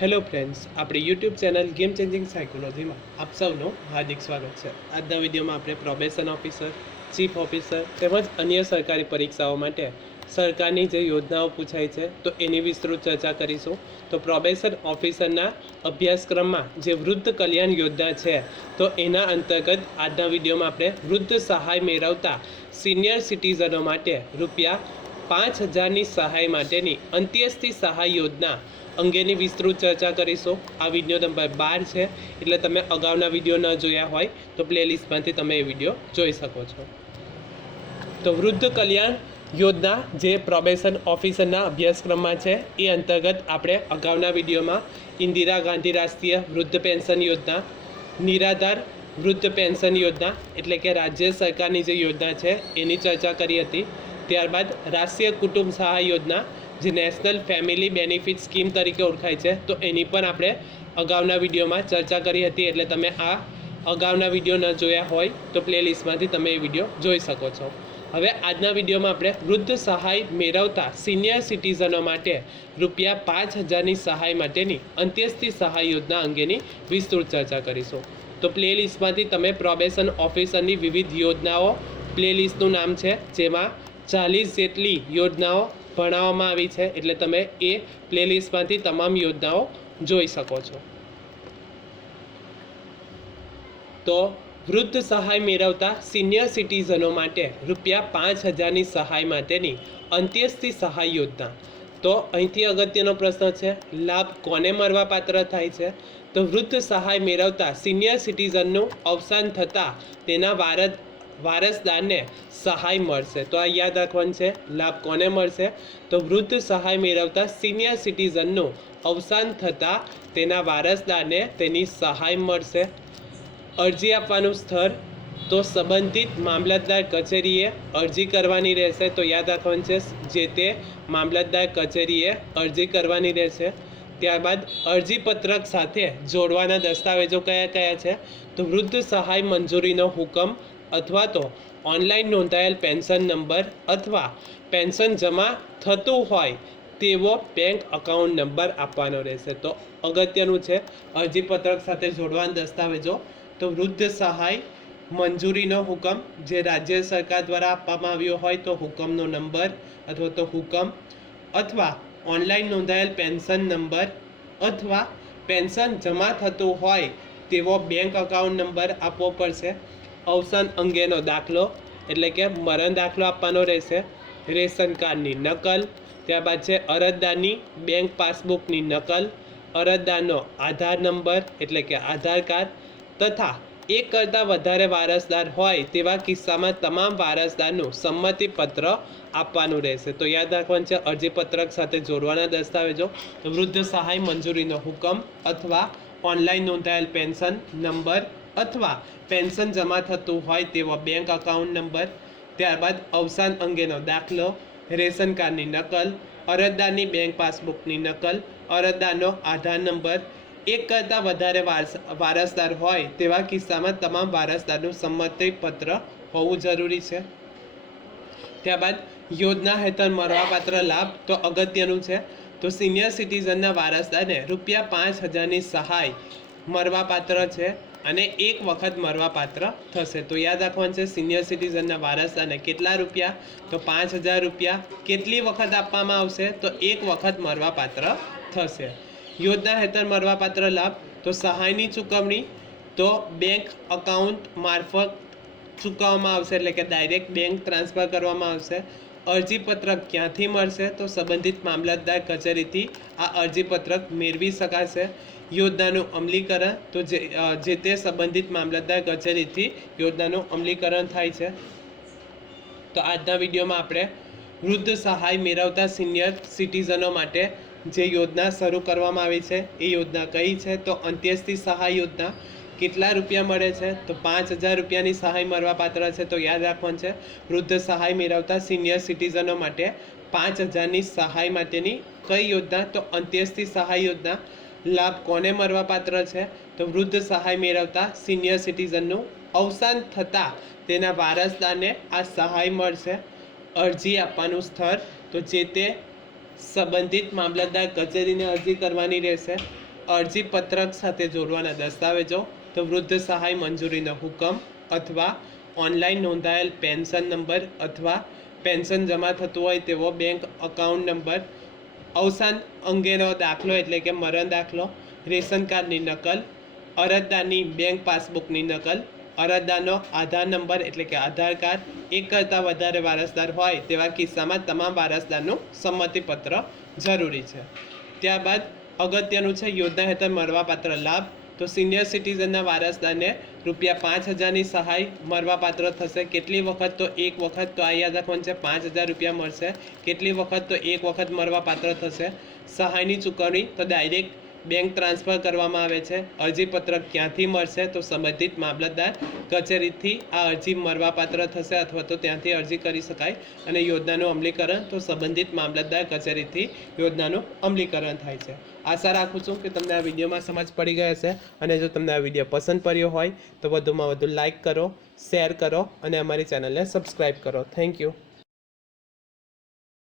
Hello friends આપણી YouTube channel game changing સાયકોલોજીમાં આપ સૌનું હાર્દિક સ્વાગત છે. આજના વિડીયોમાં આપણે પ્રોબેશન ઓફિસર ચીફ ઓફિસર તેમજ અન્ય સરકારી પરીક્ષાઓ માટે સરકારની જે યોજનાઓ પૂછાય છે, તો એની વિસ્તૃત ચર્ચા કરીશું. તો પ્રોબેશન ઓફિસરના અભ્યાસક્રમમાં જે વૃદ્ધ કલ્યાણ યોજના છે, તો એના અંતર્ગત આજના વિડીયોમાં આપણે વૃદ્ધ સહાય મેળવતા સિનિયર સિટીઝનો માટે રૂપિયા પાંચ હજારની સહાય માટેની અંત્યસ્થી સહાય યોજના અંગેની વિસ્તૃત ચર્ચા કરીશું. આ વીડિયો નંબર બાર છે, એટલે તમે અગાઉના વીડિયો ન જોયા હોય તો પ્લેલિસ્ટમાંથી તમે એ વીડિયો જોઈ શકો છો. તો વૃદ્ધ કલ્યાણ યોજના જે પ્રોબેશન ઓફિસરના અભ્યાસક્રમમાં છે, એ અંતર્ગત આપણે અગાઉના વિડીયોમાં ઇન્દિરા ગાંધી રાષ્ટ્રીય વૃદ્ધ પેન્શન યોજના, નિરાધાર વૃદ્ધ પેન્શન યોજના, એટલે કે રાજ્ય સરકારની જે યોજના છે, એની ચર્ચા કરી હતી. ત્યારબાદ રાષ્ટ્રીય કુટુંબ સહાય યોજના જે નેશનલ ફેમિલી બેનિફિટ સ્કીમ તરીકે ઓળખાય છે, તો એની પણ આપણે અગાઉના વિડીયોમાં ચર્ચા કરી હતી, એટલે તમે આ અગાઉના વીડિયો ન જોયા હોય, તો પ્લેલિસ્ટમાંથી તમે એ વીડિયો જોઈ શકો છો. હવે આજના વિડીયોમાં આપણે વૃદ્ધ સહાય મેળવતા સિનિયર સિટીઝનો માટે રૂપિયા પાંચ હજારની સહાય માટેની અંત્યેષ્ટિ સહાય યોજના અંગેની વિસ્તૃત ચર્ચા કરીશું. તો પ્લેલિસ્ટમાંથી તમે પ્રોબેશન ઓફિસરની વિવિધ યોજનાઓ, પ્લેલિસ્ટનું નામ છે, જેમાં ચાલીસ જેટલી યોજનાઓ ભણાવવામાં આવી છે એટલે તમે એ પ્લેલિસ્ટમાંથી તમામ યોજનાઓ જોઈ શકો છો. તો વૃદ્ધ સહાય મેળવતા સિનિયર સિટીઝનો માટે રૂપિયા પાંચ હજારની સહાય માટેની અંત્યસ્થિ સહાય યોજના. તો અહીંથી અગત્યનો પ્રશ્ન છે, લાભ કોને મળવા પાત્ર થાય છે? તો વૃદ્ધ સહાય મેળવતા સિનિયર સિટીઝનનું અવસાન થતાં તેના વારસ વારસદારને સહાય મળશે. તો આ યાદ રાખવાનું છે, લાભ કોને મળશે? તો વૃદ્ધ સહાય મેળવતા સિનિયર સિટીઝનનું અવસાન થતાં તેના વારસદારને તેની સહાય મળશે. અરજી આપવાનું સ્થળ, તો સંબંધિત મામલતદાર કચેરીએ અરજી કરવાની રહેશે. તો યાદ રાખવાનું છે, જે તે મામલતદાર કચેરીએ અરજી કરવાની રહેશે. ત્યારબાદ અરજીપત્રક સાથે જોડવાના દસ્તાવેજો કયા કયા છે? તો વૃદ્ધ સહાય મંજૂરીનો હુકમ અથવા તો ઓનલાઈન નોંધાયેલ પેન્શન નંબર અથવા પેન્શન જમા થતું હોય તેવો બેંક અકાઉન્ટ નંબર આપવાનો રહેશે. તો અગત્યનું છે, અરજીપત્રક સાથે જોડવાના દસ્તાવેજો, તો વૃદ્ધ સહાય, મંજૂરીનો હુકમ, જે રાજ્ય સરકાર દ્વારા આપવામાં આવ્યો હોય તો હુકમનો નંબર અથવા તો હુકમ, અથવા ઓનલાઈન નોંધાયેલ પેન્શન નંબર અથવા પેન્શન જમા થતું હોય તેવો બેંક અકાઉન્ટ નંબર આપવો પડશે. અવસાન અંગેનો દાખલો, એટલે કે મરણ દાખલો આપવાનો રહેશે. રેશન કાર્ડની નકલ, ત્યારબાદ છે અરજદારની બેંક પાસબુકની નકલ, અરજદારનો આધાર નંબર, એટલે કે આધાર કાર્ડ, તથા એક કરતાં વધારે વારસદાર હોય તેવા કિસ્સામાં તમામ વારસદારનું સંમતિપત્ર આપવાનું રહેશે. તો યાદ રાખવાનું છે અરજીપત્રક સાથે જોડવાના દસ્તાવેજો, વૃદ્ધ સહાય મંજૂરીનો હુકમ અથવા ઓનલાઈન નોંધાયેલ પેન્શન નંબર અથવા પેન્શન જમા થતું હોય તેવો બેંક અકાઉન્ટ નંબર ત્યારબાદ અવસાન અંગેનો દાખલો, રેશન કાર્ડની નકલ, અરજદારની બેંક પાસબુકની નકલ, અરજદારનો આધાર નંબર એક કરતાં વધારે વારસ, વારસદાર હોય તેવા કિસ્સામાં તમામ વારસદારનું સંમતિપત્ર હોવું જરૂરી છે. ત્યારબાદ યોજના હેઠળ મળવાપાત્ર લાભ તો અગત્યનું છે. તો સિનિયર સિટીઝનના વારસદારને રૂપિયા પાંચ હજારની સહાય મળવાપાત્ર છે. અને એક વખત મરવાપાત્ર થશે. તો યાદ રાખવાનું છે સિનિયર સિટીઝનના વારસદારને કેટલા રૂપિયા? તો પાંચ હજાર રૂપિયા. કેટલી વખત આપવામાં આવશે? તો એક વખત મરવાપાત્ર થશે. યોજના હેઠળ મરવાપાત્ર લાભ. તો સહાયની ચૂકવણી. તો બેંક અકાઉન્ટ મારફત ચૂકવવામાં આવશે, એટલે કે ડાયરેક્ટ બેંક ટ્રાન્સફર કરવામાં આવશે. અરજીપત્રક ક્યાંથી મળશે તો સંબંધિત મામલતદાર કચેરીથી આ અરજીપત્રક મેળવી શકાશે. યોજનાનું અમલીકરણ તો જે જે તે સંબંધિત મામલતદાર કચેરીથી યોજનાનું અમલીકરણ થાય છે. તો આજના વિડીયોમાં આપણે વૃદ્ધ સહાય મેળવતા સિનિયર સિટીઝનો માટે જે યોજના શરૂ કરવામાં આવી છે, એ યોજના કઈ છે? તો અંત્યેષ્ટિ સહાય યોજના કેટલા રૂપિયા મળે છે? તો પાંચ હજાર રૂપિયાની સહાય મળવા પાત્ર છે તો યાદ રાખવાનું છે. વૃદ્ધ સહાય મેળવતા સિનિયર સિટીઝનો માટે પાંચ હજારની સહાય માટેની કઈ યોજના? તો અંત્યેષ્ટિ સહાય યોજના. લાભ કોને મળવા પાત્ર છે? તો વૃદ્ધ સહાય મેળવતા સિનિયર સિટીઝનનું અવસાન થતાં તેના વારસદારને આ સહાય મળશે. અરજી આપવાનું સ્થળ. તો જે તે સંબંધિત મામલતદાર કચેરીને અરજી કરવાની રહેશે. અરજી પત્રક સાથે જોડવાના દસ્તાવેજો. તો વૃદ્ધ સહાય મંજૂરીનો હુકમ અથવા ઓનલાઈન નોંધાયેલ પેન્શન નંબર અથવા પેન્શન જમા થતું હોય તેવો બેંક અકાઉન્ટ નંબર, અવસાન અંગેનો દાખલો એટલે કે મરણ દાખલો, રેશન કાર્ડની નકલ, અરજદારની બેંક પાસબુકની નકલ, અરજદારનો આધાર નંબર એટલે કે આધાર કાર્ડ એક કરતાં વધારે વારસદાર હોય તેવા કિસ્સામાં તમામ વારસદારનું સંમતિપત્ર જરૂરી છે. ત્યારબાદ અગત્યનું છે, યોજના હેઠળ મળવાપાત્ર લાભ તો સિનિયર સિટીઝનના વારસદારને રૂપિયા પાંચ હજારની સહાય મળવાપાત્ર થશે. કેટલી વખત તો એક વખત તો આ યાદ રાખવાનું છે? પાંચ હજાર રૂપિયા મળશે. કેટલી વખત તો એક વખત મળવાપાત્ર થશે. સહાયની ચૂકવણી તો ડાયરેક્ટ બેંક ટ્રાન્સફર કરવામાં આવે છે. અરજીપત્રક ક્યાંથી મળશે તો સંબંધિત મામલતદાર કચેરીથી આ અરજી મળવાપાત્ર થશે અથવા તો ત્યાંથી અરજી કરી શકાય અને યોજનાનું અમલીકરણ તો સંબંધિત મામલતદાર કચેરીથી યોજનાનું અમલીકરણ થાય છે. આશા રાખું છું કે તમને આ વિડીયોમાં સમજ પડી ગઈ હશે અને જો તમને આ વીડિયો પસંદ પડ્યો હોય તો વધુમાં વધુ લાઇક કરો, શેર કરો અને અમારી ચેનલને સબસ્ક્રાઈબ કરો. Thank you.